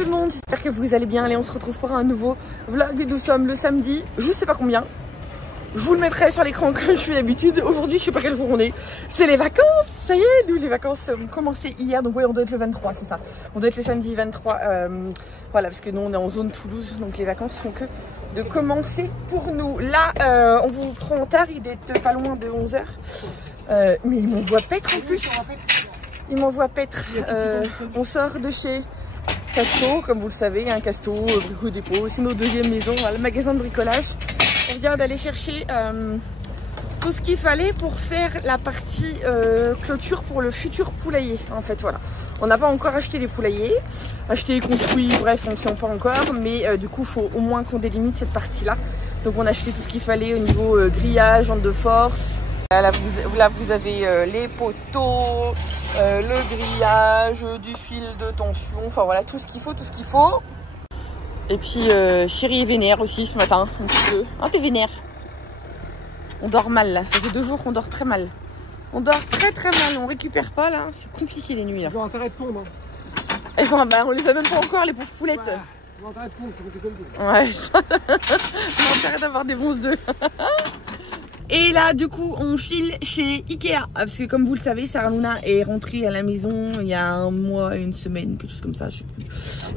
tout le monde, j'espère que vous allez bien. Allez, on se retrouve pour un nouveau vlog. Nous sommes le samedi, je sais pas combien. Je vous le mettrai sur l'écran comme je fais d'habitude. Aujourd'hui, je sais pas quel jour on est. C'est les vacances, ça y est, nous les vacances ont commencé hier. Donc oui, on doit être le 23, c'est ça. On doit être le samedi 23. Voilà, parce que nous on est en zone Toulouse, donc les vacances font que de commencer pour nous. Là, on vous prend en tard, il est pas loin de 11 h. Mais ils m'envoient paître en plus. Ils m'envoient paître. On sort de chez Casto, comme vous le savez, un Casto, Brico Dépôt. C'est notre deuxième maison, le magasin de bricolage. On vient d'aller chercher tout ce qu'il fallait pour faire la partie clôture pour le futur poulailler. En fait, voilà. On n'a pas encore acheté les poulaillers, acheté et construit, bref, on ne sait pas encore. Mais du coup, il faut au moins qu'on délimite cette partie-là. Donc, on a acheté tout ce qu'il fallait au niveau grillage, jante de force. Là, vous avez les poteaux, le grillage, du fil de tension, enfin voilà, tout ce qu'il faut, Et puis chérie est vénère aussi ce matin, un petit peu. Ah, t'es vénère. On dort mal là, ça fait 2 jours qu'on dort très mal. On dort très mal, on récupère pas là, c'est compliqué les nuits là. Ils ont intérêt de pondre. Enfin, bah, on les a même pas encore les pauvres poulettes. Ouais, ils ont intérêt de pondre, c'est compliqué. Ouais, ils ont intérêt d'avoir des bons œufs. Et là, du coup, on file chez Ikea. Parce que comme vous le savez, Sarah Luna est rentrée à la maison il y a 1 mois et 1 semaine, quelque chose comme ça, je sais plus.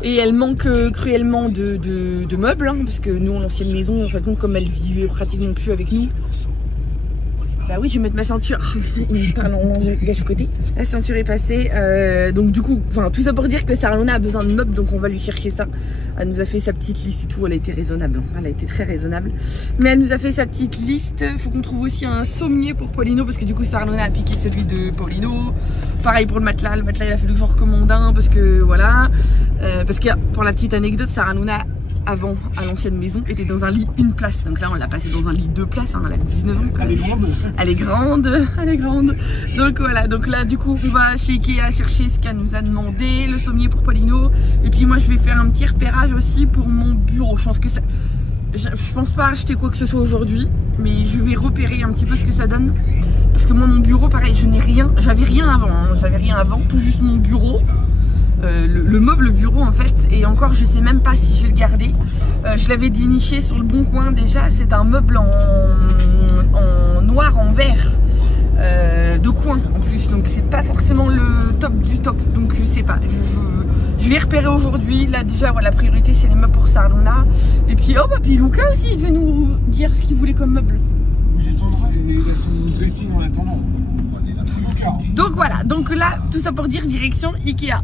Et elle manque cruellement de meubles, hein, parce que nous, l'ancienne maison, en fait, comme elle vivait pratiquement plus avec nous. Bah oui, je vais mettre ma ceinture. Il me parle en langage à côté. La ceinture est passée. Donc du coup, enfin, tout ça pour dire que Sarah Luna a besoin de meubles, donc on va lui chercher ça. Elle nous a fait sa petite liste et tout. Elle a été raisonnable. Hein. Elle a été très raisonnable. Mais elle nous a fait sa petite liste. Il faut qu'on trouve aussi un sommier pour Paulino, parce que du coup, Sarah Luna a piqué celui de Paulino. Pareil pour le matelas. Le matelas, il a fallu que j'en recommande un, parce que voilà. Parce que pour la petite anecdote, Sarah Luna, avant, à l'ancienne maison, était dans un lit 1 place. Donc là, on l'a passé dans un lit 2 places. Hein. Elle a 19 ans. Quand même. Elle est grande. Elle est grande. Elle est grande. Donc voilà. Donc là, du coup, on va chez Ikea chercher ce qu'elle nous a demandé. Le sommier pour Paulino. Et puis moi, je vais faire un petit repérage aussi pour mon bureau. Je pense que ça... Je pense pas acheter quoi que ce soit aujourd'hui. Mais je vais repérer un petit peu ce que ça donne. Parce que moi, mon bureau, pareil, je n'ai rien. J'avais rien avant. Hein. J'avais rien avant. Tout juste mon bureau. Le meuble bureau en fait, et encore je sais même pas si je vais le garder. Je l'avais déniché sur le Bon Coin déjà. C'est un meuble en noir, en vert, de coin en plus, donc c'est pas forcément le top du top, donc je sais pas, je vais repérer aujourd'hui. Là déjà voilà, la priorité c'est les meubles pour Sarah Luna, et puis oh bah puis Luca aussi il devait nous dire ce qu'il voulait comme meuble. J'attendrai, il a son dressing en attendant. Donc voilà, donc là tout ça pour dire direction Ikea.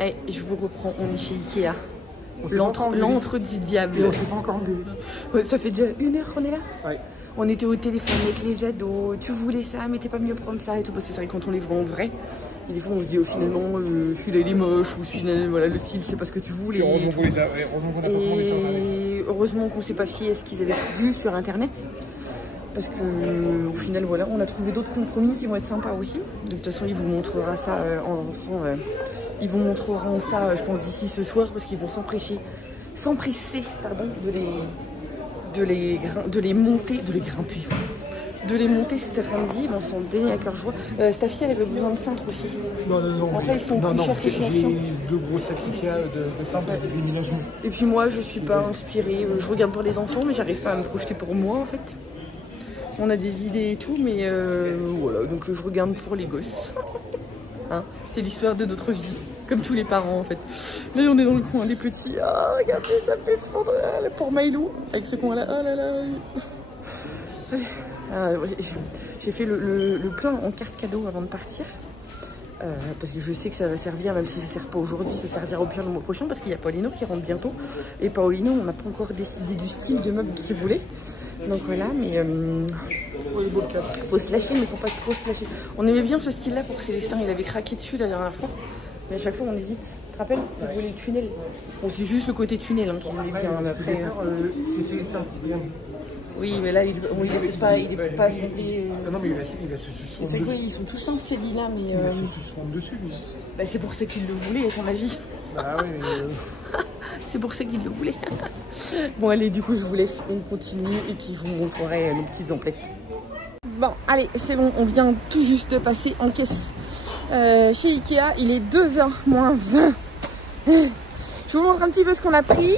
Allez, je vous reprends, on est chez Ikea. L'antre du diable. Et on s'est pas encore engueulé. Ouais, ça fait déjà 1 heure qu'on est là. Ouais. On était au téléphone avec les ados. Tu voulais ça, mais t'es pas mieux prendre ça et tout. Parce que c'est vrai quand on les voit en vrai. Et des fois on se dit oh, finalement celui-là il est moche, ou celui-là voilà, le style c'est pas ce que tu voulais. Et heureusement qu'on s'est pas fié à ce qu'ils avaient vu sur internet. Parce que au final voilà, on a trouvé d'autres compromis qui vont être sympas aussi. De toute façon il vous montrera ça en rentrant. Ils vous montreront ça, je pense, d'ici ce soir, parce qu'ils vont s'empresser, pardon, de les monter cet après-midi. Ils vont s'en donner à cœur joie. Ta fille, elle avait besoin de cintres aussi. Non. Après, ils sont plus chers que chez Action. J'ai 2 gros sacs de cintres de déménagement. Et puis moi, je suis pas inspirée. Je regarde pour les enfants, mais j'arrive pas à me projeter pour moi, en fait. On a des idées et tout, mais voilà. Donc je regarde pour les gosses. Hein, c'est l'histoire de notre vie. Comme tous les parents en fait. Là on est dans le coin des petits. Ah regardez, ça fait fondre pour Maïlou avec ce coin là. Oh là là. J'ai fait le plein en carte cadeau avant de partir. Parce que je sais que ça va servir, même si ça ne sert pas aujourd'hui, ça servira au pire le mois prochain, parce qu'il y a Paulino qui rentre bientôt. Et Paulino, on n'a pas encore décidé du style de meuble qu'il voulait. Donc voilà, mais faut se lâcher, mais faut pas trop se lâcher. On aimait bien ce style là pour Célestin, il avait craqué dessus la dernière fois. Mais à chaque fois on hésite. Tu te rappelles, il voulait le tunnel. Bon, c'est juste le côté tunnel hein, qui voulait bien. Après, c'est ça qui vient. Oui, mais là il est peut-être pas assemblé. Non, mais il va se suspendre. Ils sont tous simples ces lits là, mais. Il va se suspendre dessus lui. Bah, c'est pour ça qu'il le voulait, à son avis. Bah oui, mais. C'est pour ça qu'il le voulait. Bon allez, du coup je vous laisse, on continue et puis je vous montrerai nos petites emplettes. Bon allez, c'est bon, on vient tout juste de passer en caisse chez Ikea. Il est 2 h moins 20. Je vous montre un petit peu ce qu'on a pris.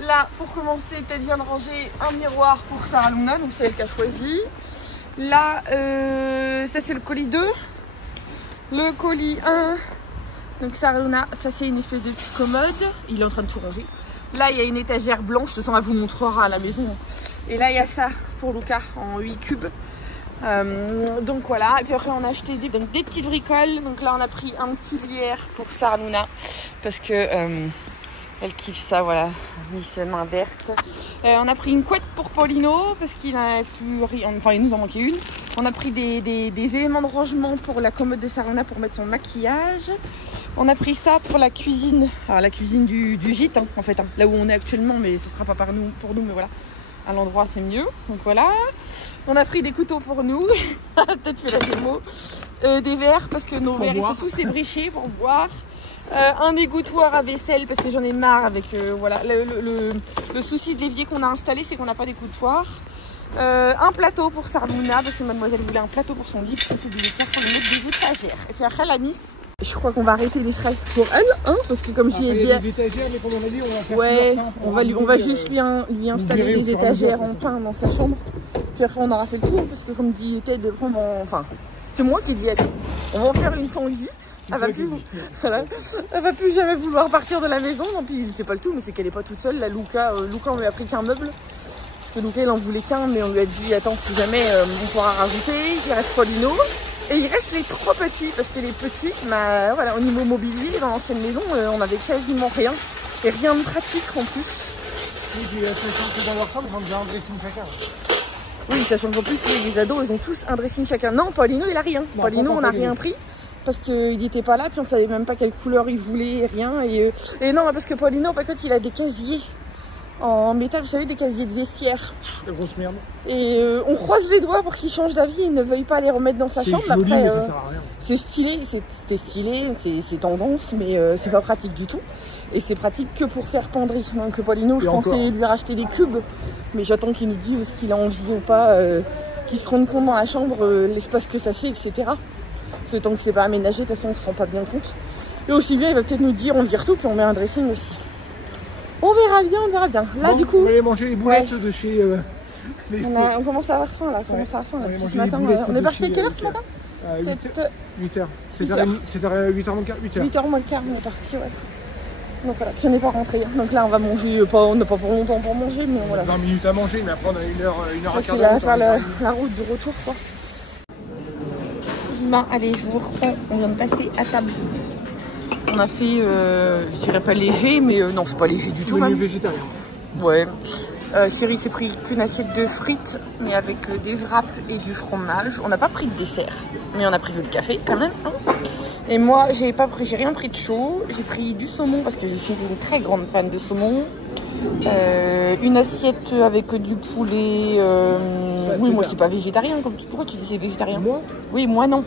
Là, pour commencer, Ted vient de ranger un miroir pour Sarah Luna, donc c'est elle qui a choisi. Là, ça c'est le colis 2. Le colis 1, donc Sarah Luna, ça c'est une espèce de petite commode. Il est en train de tout ranger. Là, il y a une étagère blanche, de toute façon, elle vous montrera à la maison. Et là, il y a ça pour Luca en 8 cubes. Donc voilà, et puis après on a acheté des petites bricoles. Donc là on a pris un petit lierre pour Sarah Luna parce que elle kiffe ça, voilà, mis ses mains vertes. On a pris une couette pour Paulino parce qu'il n'avait plus rien, enfin il nous en manquait une. On a pris des éléments de rangement pour la commode de Sarah Luna pour mettre son maquillage. On a pris ça pour la cuisine, alors la cuisine du gîte hein, en fait, hein, là où on est actuellement, mais ce sera pas pour nous, mais voilà. À l'endroit c'est mieux, donc voilà. On a pris des couteaux pour nous, peut-être fait la démo, des verres parce que nos verres ils sont tous ébréchés pour boire, un égouttoir à vaisselle parce que j'en ai marre avec voilà le souci de l'évier qu'on a installé, c'est qu'on n'a pas d'égouttoir, un plateau pour Sarah Luna parce que mademoiselle voulait un plateau pour son lit, ça c'est des écarts pour le mettre des étagères. Et puis après la miss, je crois qu'on va arrêter les frais pour elle, hein, parce que comme j'y ai dit, des étagères, mais comme on a dit, on va faire ouais, on va juste lui installer des étagères en pain dans sa chambre. Puis après on aura fait le tour parce que comme dit Ted, enfin c'est moi qui dis on va en faire une tanguy. Elle va plus, voilà, elle va plus jamais vouloir partir de la maison. Non, puis c'est pas le tout, mais c'est qu'elle est pas toute seule. La Luca, on lui a pris qu'un meuble. Parce que Luca il en voulait qu'un, mais on lui a dit attends si jamais on pourra rajouter. Il reste Paulino. Et il reste les 3 petits, parce que les petits, bah, voilà, au niveau mobilier, dans l'ancienne maison, on avait quasiment rien. Et rien de pratique en plus. Oui, puis sachant que dans leur chambre, ils ont déjà un dressing chacun. Oui, sachant qu'en plus, les ados, ils ont tous un dressing chacun. Non, Paulino, il a rien. Non, Paulino, on n'a rien pris. Parce qu'il n'était pas là, puis on savait même pas quelle couleur il voulait, rien. Et non, parce que Paulino, en fait, quand il a des casiers en métal, vous savez, des casiers de vestiaire. La grosse merde. Et on croise les doigts pour qu'il change d'avis et ne veuille pas les remettre dans sa chambre. Joli, après, mais ça sert à rien. C'est stylé, c'était stylé, c'est tendance, mais c'est pas pratique du tout. Et c'est pratique que pour faire penderie. Donc Paulino, je pensais lui racheter des cubes, mais j'attends qu'il nous dise ce qu'il a envie ou pas, qu'il se rende compte dans la chambre l'espace que ça fait, etc. Parce que tant que c'est pas aménagé, de toute façon on se rend pas bien compte. Et aussi bien, il va peut-être nous dire on vire tout, puis on met un dressing aussi. On verra bien, on verra bien. Là, bon, du coup, on va aller manger les boulettes de chez. On commence à avoir faim là. On commence à avoir faim là. Ce matin, on est parti à quelle heure ce matin 8h. 8h moins le quart. 8h moins le quart, on est parti, ouais. Donc voilà, puis on n'est pas rentré. Donc là, on va manger, on n'a pas pour longtemps pour manger, mais voilà. 20 minutes à manger, mais après on a une heure à quart d'heure. C'est la route de retour, quoi. Bon, allez, je vous reprends. On vient de passer à table. On a fait, je dirais pas léger, mais non, c'est pas léger du tout. Menu végétarien. Ouais. Chérie s'est pris qu'une assiette de frites, mais avec des wraps et du fromage. On n'a pas pris de dessert, mais on a pris du café quand même. Hein. Et moi, j'ai rien pris de chaud. J'ai pris du saumon parce que je suis une très grande fan de saumon. Une assiette avec du poulet. Oui, moi c'est pas végétarien. Pourquoi tu dis c'est végétarien? Moi? Oui, moi non.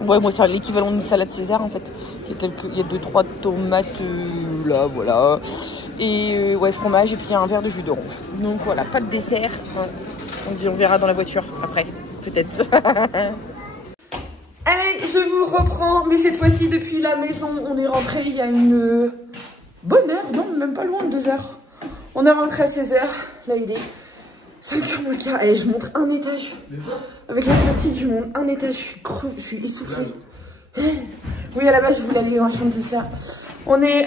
Ouais, moi c'est l'équivalent d'une salade César en fait. Il y a 2-3 tomates là, voilà. Et ouais, fromage et puis un verre de jus d'orange. Donc voilà, pas de dessert. On verra dans la voiture après, peut-être. Allez, je vous reprends, mais cette fois-ci depuis la maison, on est rentré il y a une bonne heure, non, même pas loin de 2 heures. On est rentré à 16h, là il est 5h moins le quart. Allez, je monte un étage. Avec la fatigue, je monte un étage, je suis creux, je suis essoufflée. Oui, à la base, je voulais aller dans la chambre de ça. On est...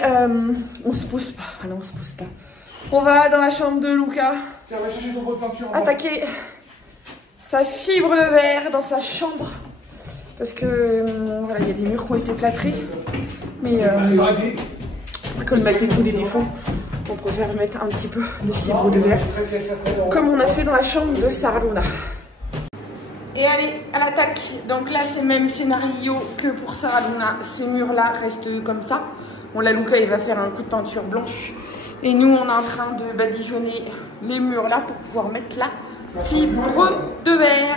on se pousse pas, allez, on se pousse pas. On va dans la chambre de Luca. Tiens, va chercher ton pot de peinture. Attaquer sa fibre de verre dans sa chambre. Parce que, voilà, il y a des murs qui ont été plâtrés. Mais comme malgré tous les défauts, on préfère mettre un petit peu de fibre de verre. Comme on a fait dans la chambre de Sarah Luna. Et allez, à l'attaque. Donc là, c'est le même scénario que pour Sarah Luna. Ces murs-là restent comme ça. Bon, la Luca, il va faire un coup de peinture blanche. Et nous, on est en train de badigeonner les murs là pour pouvoir mettre la fibre de verre.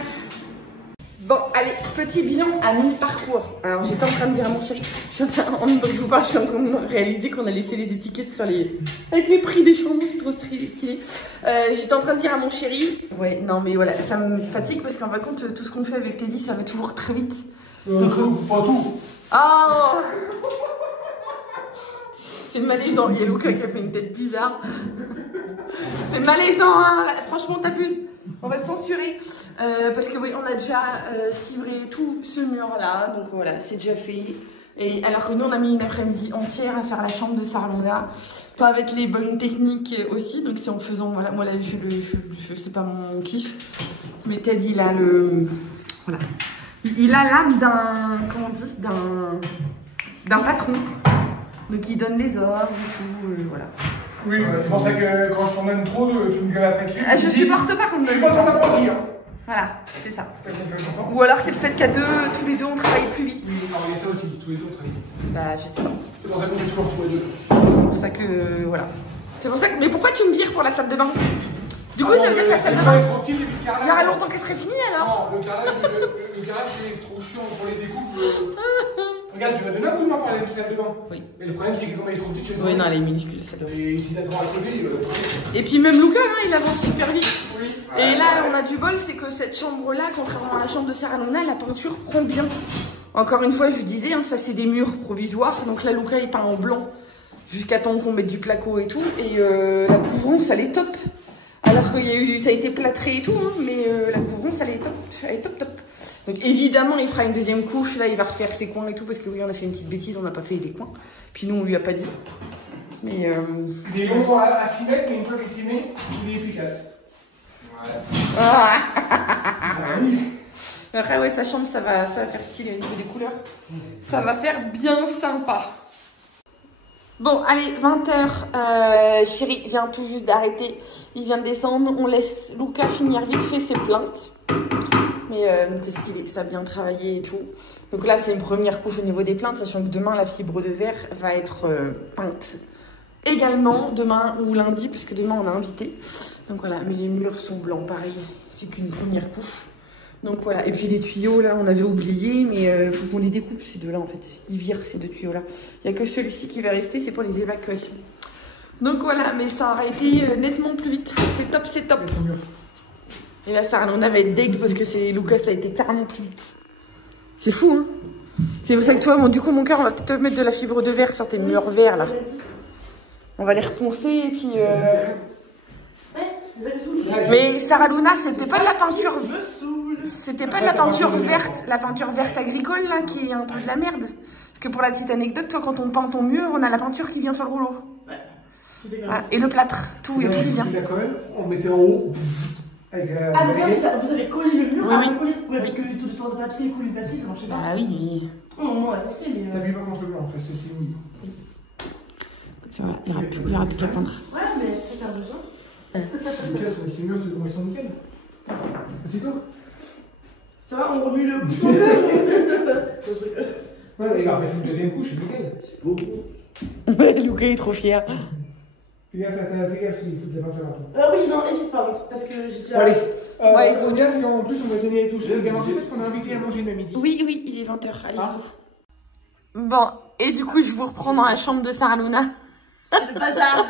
Bon, allez, petit bilan à mi-parcours. Alors, j'étais en train de dire à mon chéri, en même temps que je vous parle, je suis en train de réaliser qu'on a laissé les étiquettes sur les... avec les prix des chambres, c'est trop stylé. J'étais en train de dire à mon chéri, ouais, non mais voilà, ça me fatigue parce qu'en fin de compte, tout ce qu'on fait avec Teddy, ça va toujours très vite. Donc, pas tout. Oh C'est malaisant. Il y a Luca qui a fait une tête bizarre. C'est malaisant, hein. Franchement, t'abuses. On va te censurer. Parce que oui, on a déjà fibré tout ce mur-là. Donc voilà, c'est déjà fait. Et alors que nous, on a mis une après-midi entière à faire la chambre de Sarlonga. Pas avec les bonnes techniques aussi. Donc c'est en faisant, voilà, moi là, je sais pas mon kiff. Mais Ted, il a le... Voilà. Il a l'âme d'un... Comment on dit? D'un patron. Donc il donne les ordres et tout, voilà. Oui, c'est pour ça que quand je t'en donne trop, tu me gueules après dessus. Je supporte pas qu'on me Je donne. suis pas ton apprenti, hein. Voilà, c'est ça. Ou alors c'est le fait qu'à tous les deux, on travaille plus vite. Oui, alors il y a ça aussi, tous les deux on travaille vite. Bah, je sais pas. C'est pour ça qu'on fait toujours tous les deux. C'est pour ça que, voilà. C'est pour ça que... Mais pourquoi tu me vires pour la salle de bain? Du coup, ça veut dire que la salle de bain... Il y aura longtemps qu'elle serait finie, alors? Non, le carrelage, il est trop chiant pour les découpes. Regarde, tu vas donner un coup de main pour la salle de bain. Oui. Mais le problème, c'est que comme elle est trop petite chez toi. Oui, non, elle est minuscule, celle de bain. Et si t'attends à côté, Et puis même Luca, hein, il avance super vite. oui. Et là, on a du bol, c'est que cette chambre-là, contrairement à la chambre de Saralona, la peinture prend bien. Encore une fois, je vous disais, hein, ça c'est des murs provisoires. Donc là, Luca, il peint en blanc jusqu'à temps qu'on mette du placo et tout. Et la couvrance, elle est top. Alors qu'il y a eu, ça a été plâtré et tout, hein, mais la couvrance, elle est top. Elle est top, top. Donc évidemment, il fera une deuxième couche. Là, il va refaire ses coins et tout, parce que oui, on a fait une petite bêtise, on n'a pas fait les coins. Puis nous, on lui a pas dit. Mais il est long à s'y mettre, mais une fois qu'il s'y met, il est efficace. Voilà. Après, ouais, sa chambre, ça va faire stylé au niveau des couleurs. Ça va faire bien sympa. Bon, allez, 20h. Chéri vient tout juste d'arrêter. Il vient de descendre. On laisse Luca finir vite fait ses plaintes. Mais c'est stylé, ça a bien travaillé et tout. Donc là, c'est une première couche au niveau des plaintes, sachant que demain, la fibre de verre va être peinte également, demain ou lundi, puisque demain, on a invité. Donc voilà, mais les murs sont blancs, pareil. C'est qu'une première couche. Donc voilà, et puis les tuyaux, là, on avait oublié, mais il faut qu'on les découpe, ces deux-là, en fait. Ils virent, ces deux tuyaux-là. Il n'y a que celui-ci qui va rester, c'est pour les évacuations. Donc voilà, mais ça aura été nettement plus vite. C'est top, c'est top. Et là, Sarlonga va être deg parce que c'est Luca, ça a été carrément plus vite. C'est fou, hein. C'est pour ça que toi, bon, du coup, mon cœur, on va peut-être te mettre de la fibre de verre sur tes murs verts, là. On va les reponcer, et puis... Mais Sarlonga, c'était pas de la peinture... C'était pas de la peinture verte, la peinture verte agricole, là, qui est un peu de la merde. Parce que pour la petite anecdote, toi, quand on peint ton mur, on a la peinture qui vient sur le rouleau. Ouais. Ah, et le plâtre, tout, et tout qui vient. On mettait en haut. Avec, ah, donc là, vous avez collé le mur? Oui, oui. Collé. Ouais, parce que toute l'histoire de papier, coller le papier, ça marchait pas. Ah oui. On a testé, mais. T'appuies pas contre le mur, après, c'est mouillé. Ça va, il n'y aura plus qu'à peindre. Ouais, mais c'est un besoin. Lucas, sur les 6 murs, ils sont nickel. C'est toi. Ça va, on remue le bouton. Ouais, mais après, c'est une deuxième couche, c'est nickel. C'est beau. Ouais, Luca est trop fier. Fais gaffe, fais gaffe s'il faut de la peinture à tout. Oui, non, évite par contre, parce que j'ai déjà. Allez, ouais, Sonia, en plus, on va donner les touches également. Tu sais ce qu'on a invité à manger le midi? Oui, oui, il est 20h, allez, Bon, et du coup, je vous reprends dans la chambre de Sarlonga. C'est le bazar.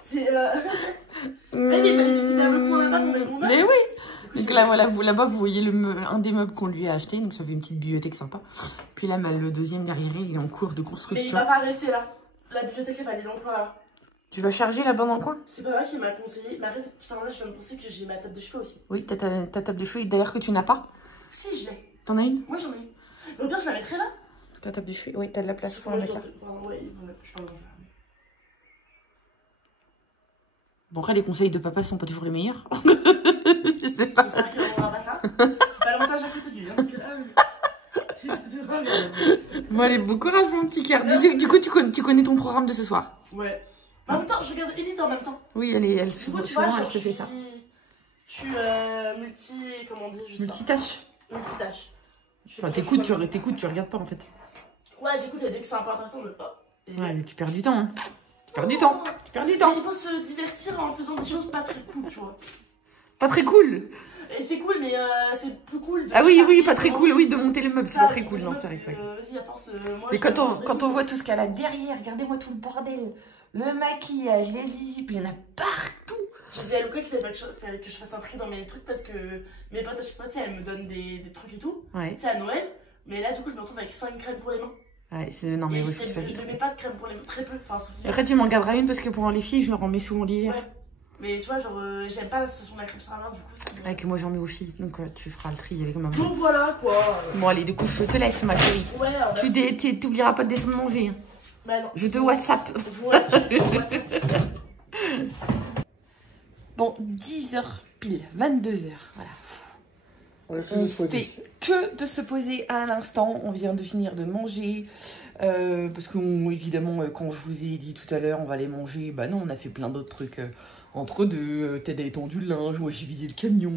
C'est. Mais il fallait que tu te le point là-bas qu'on ait mon bain. Mais oui. Donc là, voilà, là-bas, vous voyez un des meubles qu'on lui a acheté, donc ça fait une petite bibliothèque sympa. Puis là, le deuxième derrière, il est en cours de construction. Mais il va pas rester là. La bibliothèque, elle va aller dans le coin là. Tu vas charger là-bas dans le coin? C'est pas vrai qu'il m'a conseillé. Mais arrête, enfin, là, je viens de penser que j'ai ma table de chevet aussi. Oui, t'as ta table de chevet, d'ailleurs que tu n'as pas. Si, je l'ai. T'en as une? Moi, j'en ai une. Mais au pire, je la mettrai là. Ta table de chevet, oui, t'as de la place pour la mettre là. Enfin, ouais, je parle. Bon, après, les conseils de papa sont pas toujours les meilleurs. Je sais pas. J'espère qu'il n'aura pas ça. C'est pas l'avantage à côté du Bon, allez, bon courage, mon petit cœur. Du coup, tu connais ton programme de ce soir? Ouais. En même temps, je regarde Elite en même temps. Oui, elle du coup, souvent, vois, elle se fait ça. Je suis comment on dit, je sais multitâche. Pas. Multitâche. Enfin, t'écoutes, tu regardes pas en fait. Ouais, j'écoute, et dès que c'est un peu intéressant, je... Ouais, mais tu perds du temps, hein. Tu perds du temps. Il faut se divertir en faisant des choses pas très cool, tu vois. Pas très cool. Et c'est cool, mais c'est plus cool. Ah oui, oui, pas très cool, oui, de monter le meuble, c'est pas très cool, non, c'est vrai. Vas-y, à force, moi. Mais quand on voit tout ce qu'elle a derrière, regardez-moi tout le bordel. Le maquillage, les zizi, puis il y en a partout. J'ai dit à Luca qu'il fallait que je fasse un tri dans mes trucs parce que mes potes à chaque fois, tu sais, elles me donnent des trucs et tout. Ouais. Tu sais, à Noël. Mais là, du coup, je me retrouve avec 5 crèmes pour les mains. Ouais, non mais Et oui, je ne mets pas de crème pour les très peu. Enfin, sauf après, tu m'en garderas une parce que pour les filles, je leur en mets souvent l'hiver. Ouais. Mais tu vois, genre, j'aime pas la sensation de la crème sur la main, du coup, c'est. Ouais, que moi j'en mets aux filles, donc tu feras le tri avec maman. Donc voilà quoi. Bon, allez, du coup, je te laisse, ma chérie. Ouais, Tu t'oublieras pas de descendre manger. Hein. Bah non. Je te WhatsApp. Bon, 10h pile, 22h, voilà. On fait que de se poser à l'instant. On vient de finir de manger. Parce que, évidemment, quand je vous ai dit tout à l'heure, on va aller manger. Bah non, on a fait plein d'autres trucs entre deux. Ted a étendu le linge. Moi, j'ai vidé le camion.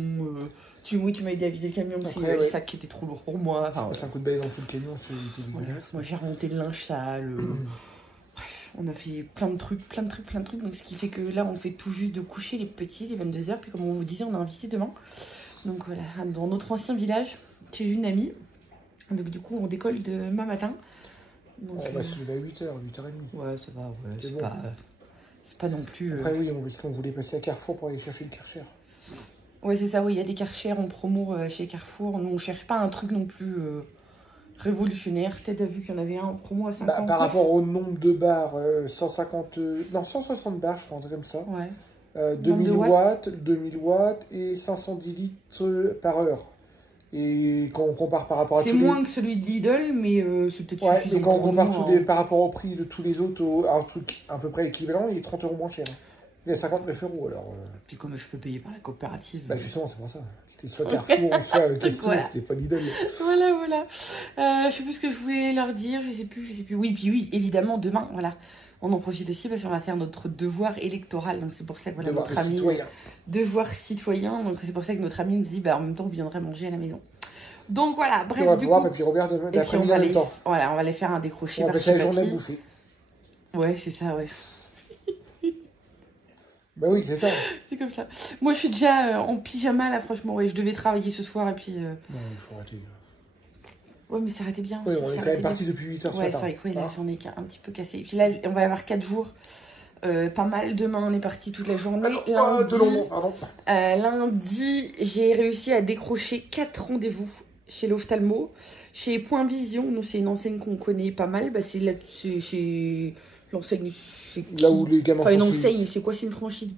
Tu m'as aidé à vider le camion parce qu'il y avait le sac qui était trop lourd pour moi. Enfin, c'est un coup de balai dans tout le camion. Voilà. Moi, j'ai remonté le linge sale. Bref, on a fait plein de trucs. Donc, ce qui fait que là, on fait tout juste de coucher les petits, les 22h. Puis, comme on vous disait, on a invité demain. Donc voilà, dans notre ancien village, chez une amie. Donc du coup, on décolle demain matin. Donc, on va se lever à 8h, 8h30. Ouais, ça va, ouais, c'est bon. pas non plus... Après oui, parce qu'on voulait passer à Carrefour pour aller chercher le Karcher. Ouais, c'est ça, oui, il y a des Karcher en promo chez Carrefour. Nous, on cherche pas un truc non plus révolutionnaire. Peut-être a vu qu'il y en avait un en promo à 50. Par rapport au nombre de bars, 160 bars, je crois, un truc comme ça. Ouais. 2000 watts et 510 litres par heure. Et quand on compare par rapport à c'est moins que celui de Lidl, mais c'est peut-être suffisant. Et quand on compare par rapport au prix de tous les autres, un truc à peu près équivalent, il est 30 € moins cher. Il est à 59 €. Alors, Puis comme je peux payer par la coopérative. Bah justement, c'est pour ça. C'était soit Carrefour ou soit Castor, voilà. C'était pas Lidl. Voilà. Je sais plus ce que je voulais leur dire, je sais plus. Oui, puis oui, évidemment, demain, voilà. On en profite aussi parce qu'on va faire notre devoir électoral. Donc c'est pour ça que voilà, notre ami... Devoir citoyen. Donc c'est pour ça que notre ami nous dit, bah en même temps, vous viendrez manger à la maison. Donc voilà, bref, du coup... Papy Robert on va aller faire un décroché par chez Papy. Ouais, c'est ça, ouais. Bah oui, c'est ça. C'est comme ça. Moi, je suis déjà en pyjama, là, franchement. Ouais, je devais travailler ce soir et puis... Non, il faut arrêter. Ouais, mais ça arrêtait bien. Oui, on est quand même parti depuis 8h ce matin. Ouais, c'est vrai que là, j'en ai un petit peu cassé. Et puis là, on va y avoir 4 jours. Pas mal. Demain, on est parti toute la journée. Lundi, j'ai réussi à décrocher 4 rendez-vous chez l'ophtalmo. Chez Point Vision, nous, c'est une enseigne qu'on connaît pas mal. Bah, c'est chez l'enseigne... Là où les gamins... Enfin, une enseigne, c'est quoi? C'est une franchise.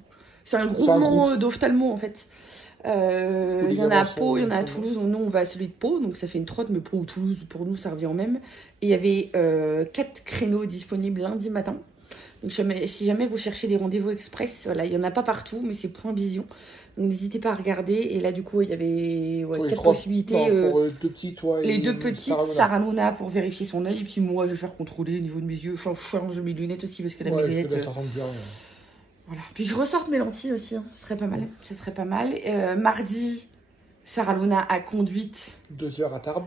C'est un groupement d'ophtalmo, en fait. Il y en a à Pau, il y en a à Toulouse. Nous, on va à celui de Pau, donc ça fait une trotte, mais Pau ou Toulouse, pour nous, ça revient au même. Et il y avait 4 créneaux disponibles lundi matin. Donc, si jamais vous cherchez des rendez-vous express, voilà, il n'y en a pas partout, mais c'est Point Vision. Donc, n'hésitez pas à regarder. Et là, du coup, il y avait 4 possibilités. Pour les deux petites, Sarah Luna pour vérifier son œil. Et puis moi, je vais faire contrôler au niveau de mes yeux. Je change mes lunettes aussi, parce que là, mes lunettes... Voilà. Puis je ressorte mes lentilles aussi, hein. Ce serait pas mal. Ça serait pas mal. Mardi, Sarah Luna a conduite 2 heures à Tarbes.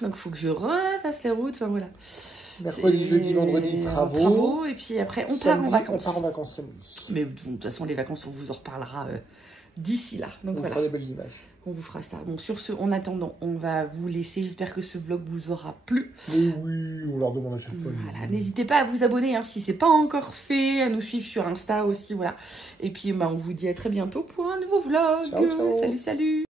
Donc il faut que je refasse la route. Enfin voilà. Mercredi, jeudi, vendredi, travaux. Et puis après, on samedi, part en vacances. On part en vacances samedi. Mais de toute façon, les vacances, on vous en reparlera d'ici là. Donc on fera des belles images. On vous fera ça. Bon, sur ce, en attendant, on va vous laisser. J'espère que ce vlog vous aura plu. Oui, on leur demande à chaque fois. Voilà, n'hésitez pas à vous abonner si c'est pas encore fait, à nous suivre sur Insta aussi, voilà. Et puis, on vous dit à très bientôt pour un nouveau vlog. Ciao. Salut.